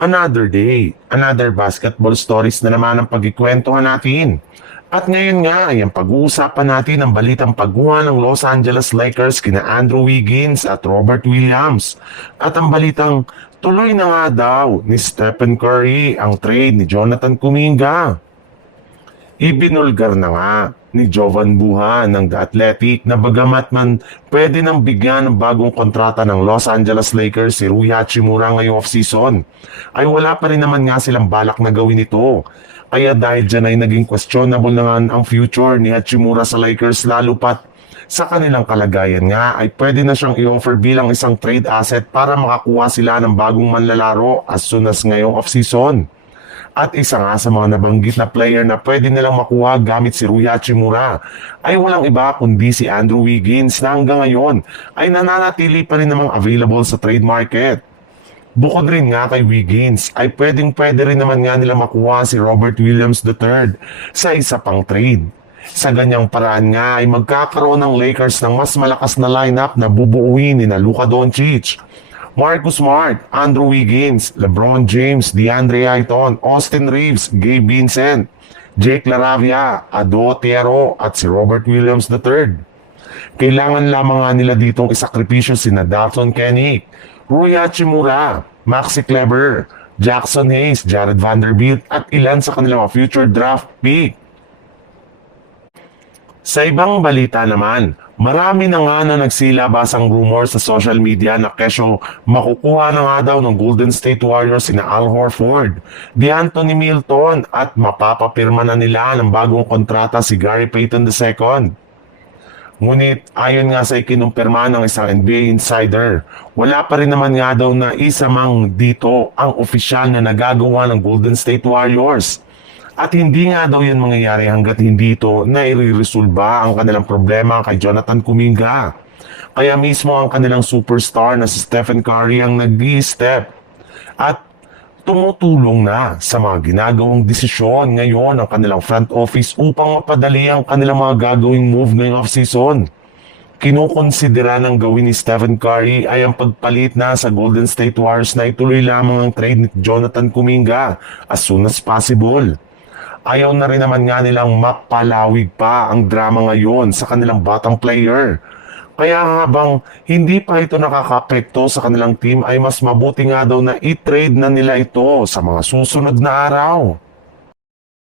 Another day, another basketball stories na naman ang pagkikwentuhan natin. At ngayon nga ay ang pag-uusapan natin ang balitang pagguha ng Los Angeles Lakers kina Andrew Wiggins at Robert Williams. At ang balitang tuloy na nga daw ni Stephen Curry ang trade ni Jonathan Kuminga. Ibinulgar na nga ni Jovan Buha ng The Athletic na bagamat man pwede nang bigyan ng bagong kontrata ng Los Angeles Lakers si Rui Hachimura ngayong off-season, ay wala pa rin naman nga silang balak na gawin ito. Kaya dahil dyan ay naging questionable na nga ang future ni Hachimura sa Lakers, lalo pat sa kanilang kalagayan nga ay pwede na siyang i-offer bilang isang trade asset para makakuha sila ng bagong manlalaro as soon as ngayong off-season. At isa nga sa mga nabanggit na player na pwede nilang makuha gamit si Rui Hachimura ay walang iba kundi si Andrew Wiggins na hanggang ngayon ay nananatili pa rin namang available sa trade market. Bukod rin nga kay Wiggins ay pwede rin naman nga nila makuha si Robert Williams III sa isa pang trade. Sa ganyang paraan nga ay magkakaroon ng Lakers ng mas malakas na lineup na bubuuin ni Luka Doncic, Marcus Smart, Andrew Wiggins, LeBron James, DeAndre Ayton, Austin Reeves, Gabe Vincent, Jake LaRavia, Ado Otero at si Robert Williams III. Kailangan lamang nga nila ditong isakripisyo sina Dalton Kennick, Rui Hachimura, Maxi Kleber, Jackson Hayes, Jared Vanderbilt at ilan sa kanilang future draft pick. Sa ibang balita naman, marami na nga na nagsilabasang rumor sa social media na kesyo makukuha na nga daw ng Golden State Warriors sina Al Horford, DeAnthony Milton at mapapapirma na nila ng bagong kontrata si Gary Payton II. Ngunit ayon nga sa ikinumpirma ng isang NBA insider, wala pa rin naman nga daw na isa mang dito ang opisyal na nagagawa ng Golden State Warriors. At hindi nga daw yan mangyayari hanggat hindi ito na iriresolba ang kanilang problema kay Jonathan Kuminga. Kaya mismo ang kanilang superstar na si Stephen Curry ang nag-i-step at tumutulong na sa mga ginagawang desisyon ngayon ng kanilang front office upang mapadali ang kanilang mga gagawing move ngayong off-season. Kinukonsidera ng gawin ni Stephen Curry ay ang pagpalit na sa Golden State Warriors na ituloy lamang ang trade ni Jonathan Kuminga as soon as possible. Ayaw na rin naman nga nilang mapalawig pa ang drama ngayon sa kanilang batang player. Kaya habang hindi pa ito nakakapekto sa kanilang team ay mas mabuti nga daw na i-trade na nila ito sa mga susunod na araw.